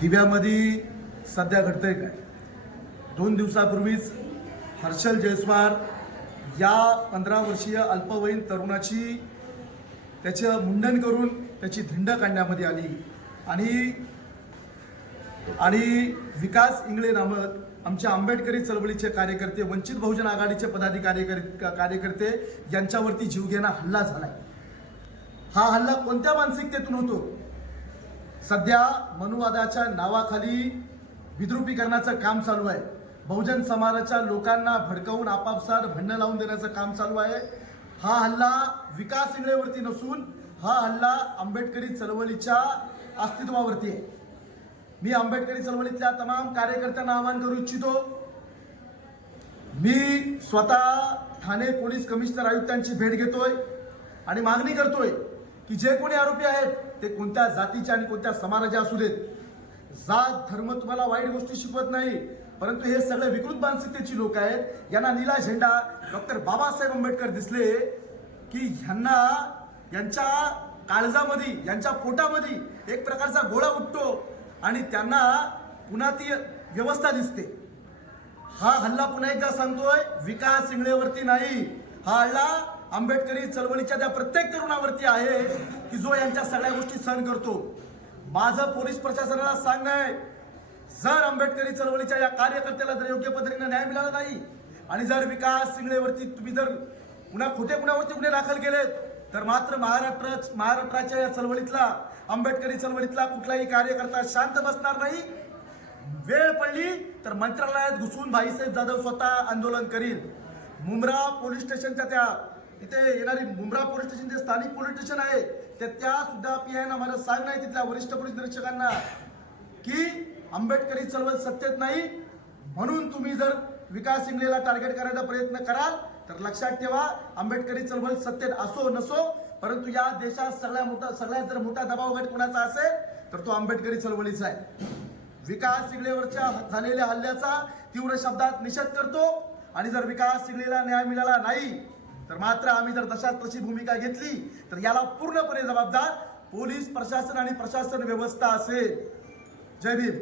दिव्यामध्ये सध्या घडतंय काय? दोन दिवसापूर्वीच हर्षल जयस्वार या पंधरा वर्षीय अल्पवयीन तरुणाची त्याचं मुंडन करून त्याची धिंड काढण्यामध्ये आली. आणि आणि विकास इंगळे नामक आमच्या आंबेडकरी चळवळीचे कार्यकर्ते वंचित बहुजन आघाडीचे पदाधिकारी कार्यकर्ते यांच्यावरती जीवघेणा हल्ला झालाय. हा हल्ला कोणत्या मानसिकतेतून होतो? सध्या मनुवादाच्या नावाखाली विद्रुपीकरणाचं काम चालू आहे. बहुजन समाजाच्या लोकांना भडकवून आपापसात भांडणं लावून देण्याचं काम चालू आहे. हा हल्ला विकास इंगळेवरती नसून हा हल्ला आंबेडकरी चळवळीच्या अस्तित्वावरती आहे. मी आंबेडकरी चळवळीतल्या तमाम कार्यकर्त्यांना आवाहन करू इच्छितो. मी स्वतः ठाणे पोलीस कमिशनर आयुक्तांची भेट घेतोय आणि मागणी करतोय की जे कोणी आरोपी आहेत ते कोणत्या जातीचे आणि कोणत्या समाजाचे असू देत. जात धर्म तुम्हाला वाईट गोष्टी शिकवत नाही परंतु हे सगळे विकृत मानसिकतेची लोक आहेत. यांना नीला झेंडा डॉक्टर बाबासाहेब आंबेडकर दिसले की ह्यांना यांच्या काळजामध्ये यांच्या पोटामध्ये एक प्रकारचा गोळा उठतो आणि त्यांना पुन्हा ती व्यवस्था दिसते. हा हल्ला पुन्हा एकदा सांगतोय विकास इंगळेवरती नाही. हा हल्ला आंबेडकरी चळवळीच्या त्या प्रत्येक तरुणावरती आहे की जो यांच्या सगळ्या गोष्टी सहन करतो. माझं पोलीस प्रशासनाला सांगणं आहे जर आंबेडकरी चळवळीच्या या कार्यकर्त्याला जर योग्य पद्धतीने न्याय मिळाला नाही आणि जर विकास सिंगळेवरती तुम्ही जर पुन्हा खोटे कुणावरती गुन्हे दाखल केलेत तर मात्र महाराष्ट्र महाराष्ट्राच्या या चळवळीतला आंबेडकरी चळवळीतला कुठलाही कार्यकर्ता शांत बसणार नाही. वेळ पडली तर मंत्रालयात घुसून भाईसाहेब जाधव स्वतः आंदोलन करील. मुंब्रा पोलीस स्टेशनच्या त्या तिथे येणारी मुंब्रा पोलीस स्टेशन जे स्थानिक पोलीस स्टेशन आहे ते त्या सुद्धा पी आयना मला सांगणं आहे तिथल्या वरिष्ठ पोलीस निरीक्षकांना की आंबेडकरी चळवळ सत्तेत नाही. म्हणून तुम्ही जर विकास इंगलेला टार्गेट करायचा प्रयत्न कराल तर लक्षात ठेवा आंबेडकरी चळवळ सत्तेत असो नसो परंतु या देशात सगळ्या मोठा सगळ्यात जर मोठा दबाव गट कोणाचा असेल तर तो आंबेडकरी चळवळीचा आहे. विकास सिगलेवरच्या झालेल्या हल्ल्याचा तीव्र शब्दात निषेध करतो आणि जर विकास सिगलेला न्याय मिळाला नाही तर मात्र आम्ही जर तशाच तशी भूमिका घेतली तर याला पूर्णपणे जबाबदार पोलीस प्रशासन आणि प्रशासन व्यवस्था असेल. जय भीम.